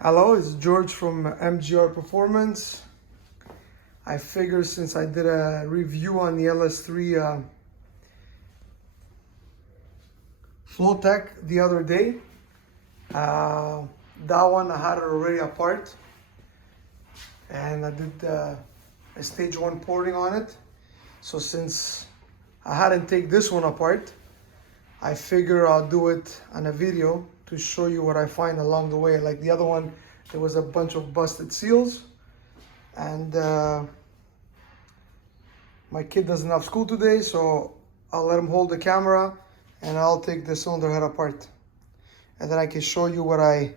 Hello, it's George from MGR Performance. I figured since I did a review on the LS3 Flotek the other day, that one I had it already apart, and I did a stage 1 porting on it. So since I hadn't take this one apart, I figure I'll do it on a video to show you what I find along the way. Like the other one, there was a bunch of busted seals, and my kid doesn't have school today, so I'll let him hold the camera and I'll take the cylinder head apart. And then I can show you what I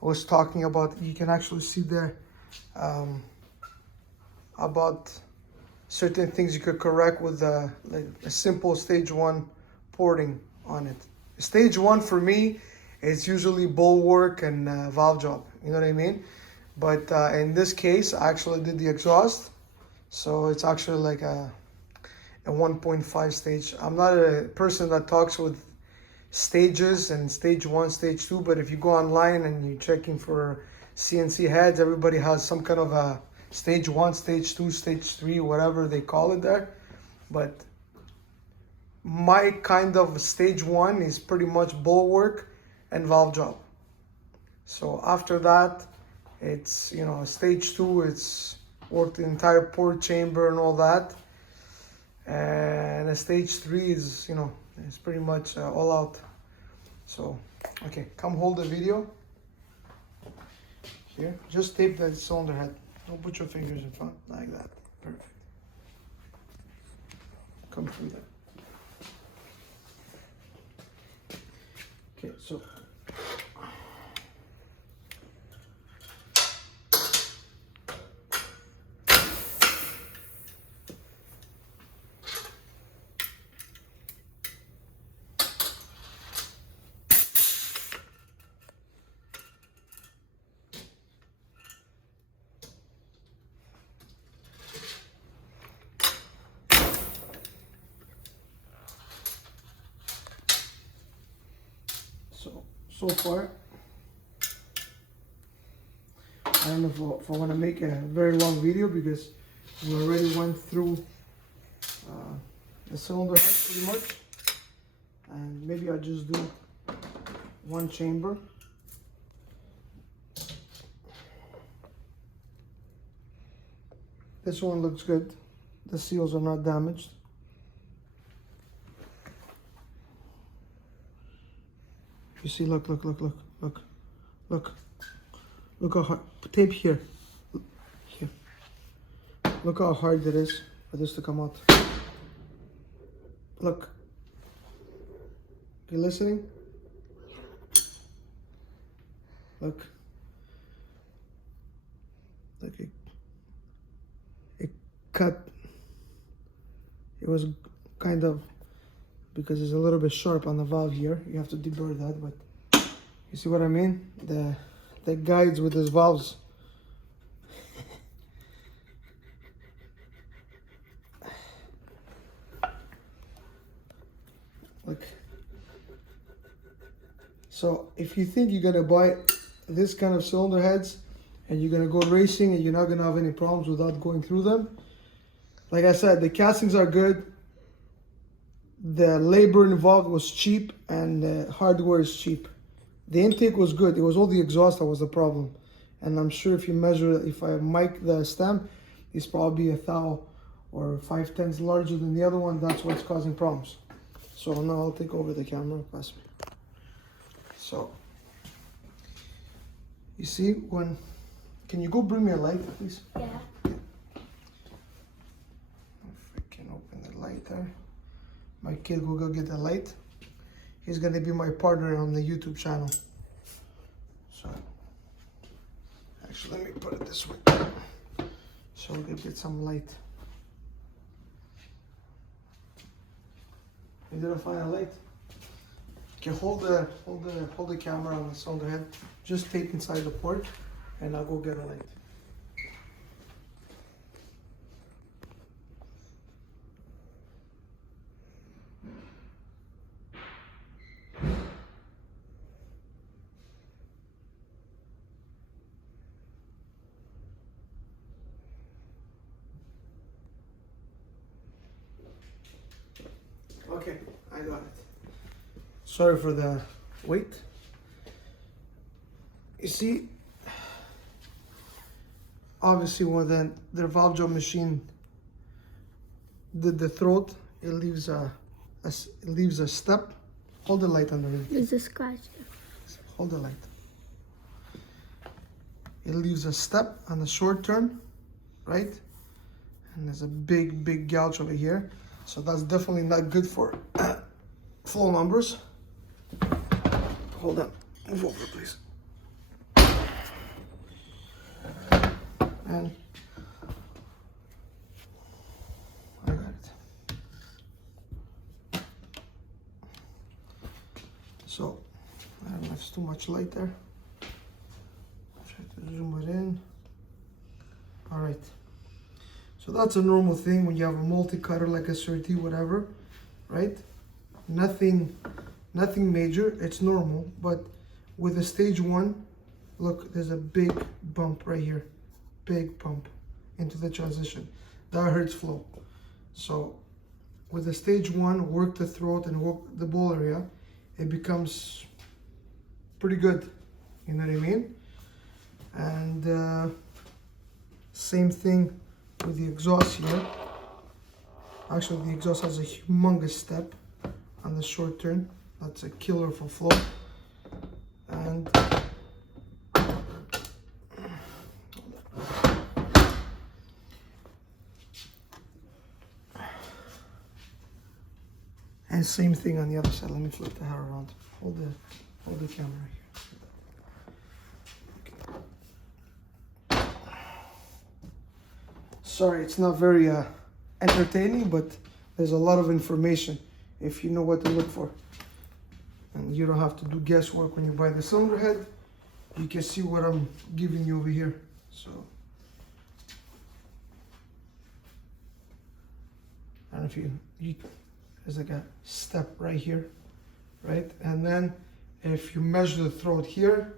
was talking about. You can actually see there about certain things you could correct with like a simple stage 1 porting on it. Stage 1 for me is usually bulwark and valve job, you know what I mean? But in this case, I actually did the exhaust, so it's actually like a 1.5 stage. I'm not a person that talks with stages and stage 1, stage 2, but if you go online and you're checking for CNC heads, everybody has some kind of a stage 1, stage 2, stage 3, whatever they call it there. But my kind of stage 1 is pretty much bulwark and valve job. So after that, it's, you know, stage 2, it's worked the entire port chamber and all that. And a stage 3 is, you know, it's pretty much all out. So, okay, come hold the video. Here, just tape that cylinder head. Don't put your fingers in front, like that. Perfect. Come through that. Okay, so so far, I don't know if I want to make a very long video because we already went through the cylinder head pretty much, and maybe I'll just do one chamber. This one looks good. The seals are not damaged. You see, look how hard, tape here, here. Look how hard it is for this to come out. Look. You listening? Look. Look, it cut. It was kind of, because it's a little bit sharp on the valve here. You have to deburr that, but you see what I mean? The guides with these valves. Look. So if you think you're gonna buy this kind of cylinder heads and you're gonna go racing and you're not gonna have any problems without going through them, like I said, the castings are good. The labor involved was cheap, and the hardware is cheap. The intake was good. It was all the exhaust that was the problem. And I'm sure if you measure, if I mic the stem, it's probably 1/1000 or 5/10 larger than the other one. That's what's causing problems. So now I'll take over the camera. Pass me. So, you see when, can you go bring me a light, please? Yeah. If I can open the light there. My kid will go get the light. He's gonna be my partner on the YouTube channel. So, actually, let me put it this way, so we can get some light. You didn't find a light? Okay, hold the camera on the cylinder head. Just tape inside the port, and I'll go get a light. I got it. Sorry for the wait. You see, obviously when the valve job machine did the throat, it leaves a step. Hold the light underneath. There's a scratch. Hold the light. It leaves a step on the short turn, right? And there's a big gouge over here. So that's definitely not good for flow numbers. Hold on, move over please. And I got it. So, I don't know if it's too much light there. Try to zoom it in. All right. So that's a normal thing when you have a multi-cutter like a SRT, whatever, right? Nothing major, it's normal. But with a stage 1, look, there's a big bump right here. Big bump into the transition. That hurts flow. So with the stage 1, work the throat and work the ball area, it becomes pretty good. You know what I mean? And same thing with the exhaust here. Actually, the exhaust has a humongous step on the short turn. That's a killer for flow. And same thing on the other side. Let me flip the hair around. Hold the camera here. Okay. Sorry, it's not very entertaining, but there's a lot of information if you know what to look for. And you don't have to do guesswork when you buy the cylinder head. You can see what I'm giving you over here. So I don't know if you there's like a step right here, right? And then if you measure the throat here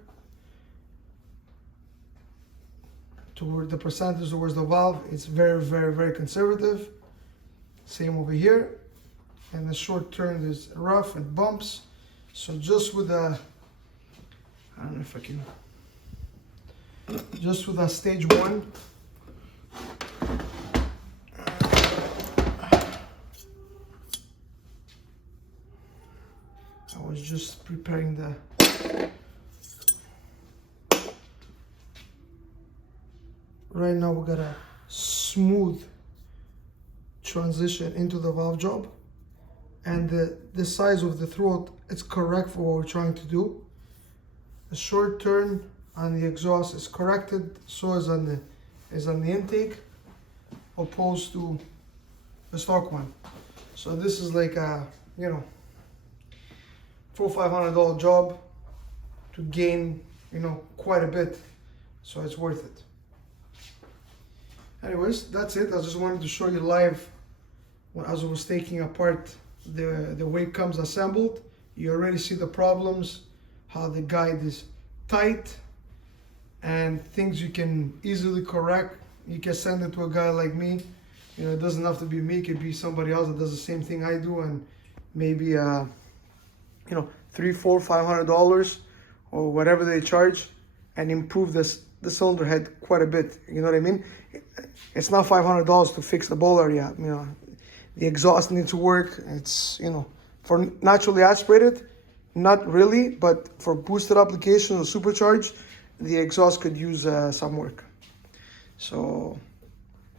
toward the percentage towards the valve, it's very conservative. Same over here. And the short turn is rough and bumps. So just with a, I don't know if I can, just with a stage 1, I was just preparing the, right now we got a smooth transition into the valve job, and the size of the throat is correct for what we're trying to do. The short turn on the exhaust is corrected, so is on the intake, opposed to the stock one. So this is like a, you know, $400-500 job to gain, you know, quite a bit, so it's worth it. Anyways, that's it. I just wanted to show you live as I was taking apart the way it comes assembled. You already see the problems, how the guide is tight, and things you can easily correct. You can send it to a guy like me. You know, it doesn't have to be me. It could be somebody else that does the same thing I do, and maybe you know, $300, $400, $500 or whatever they charge, and improve the cylinder head quite a bit. You know what I mean? It's not $500 to fix the ball area. You know, the exhaust needs to work. It's, you know, for naturally aspirated, not really, but for boosted application or supercharged, the exhaust could use some work. So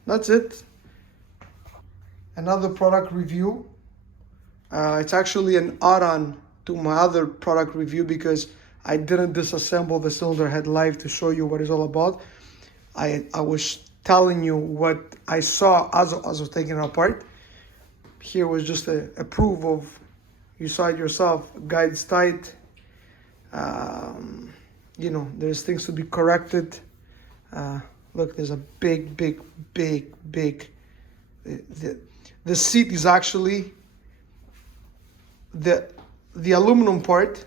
that's it. Another product review. It's actually an add-on to my other product review because I didn't disassemble the cylinder head live to show you what it's all about. I was telling you what I saw as I was taking it apart. Here was just a proof of, you saw it yourself, guide's tight. You know, there's things to be corrected. Look, there's a big. The seat is actually, the aluminum part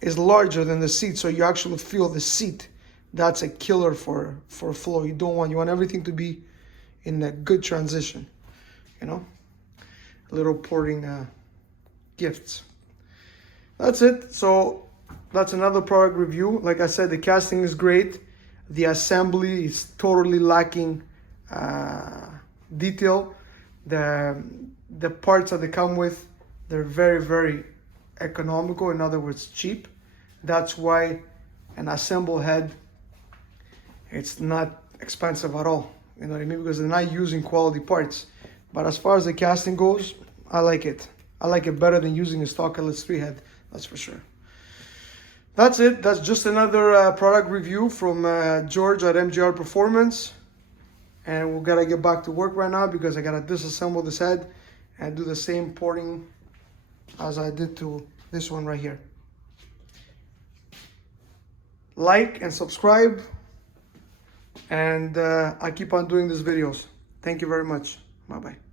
is larger than the seat, so you actually feel the seat. That's a killer for flow. You want everything to be in a good transition, you know. A little porting gifts. That's it. So that's another product review. Like I said, the casting is great. The assembly is totally lacking detail. The parts that they come with, they're very, very economical. In other words, cheap. That's why an assemble head, it's not expensive at all. You know what I mean? Because they're not using quality parts. But as far as the casting goes, I like it. I like it better than using a stock LS3 head. That's for sure. That's it. That's just another product review from George at MGR Performance. And we gotta get back to work right now because I gotta disassemble this head and do the same porting as I did to this one right here. Like and subscribe, and I keep on doing these videos. Thank you very much. Bye-bye.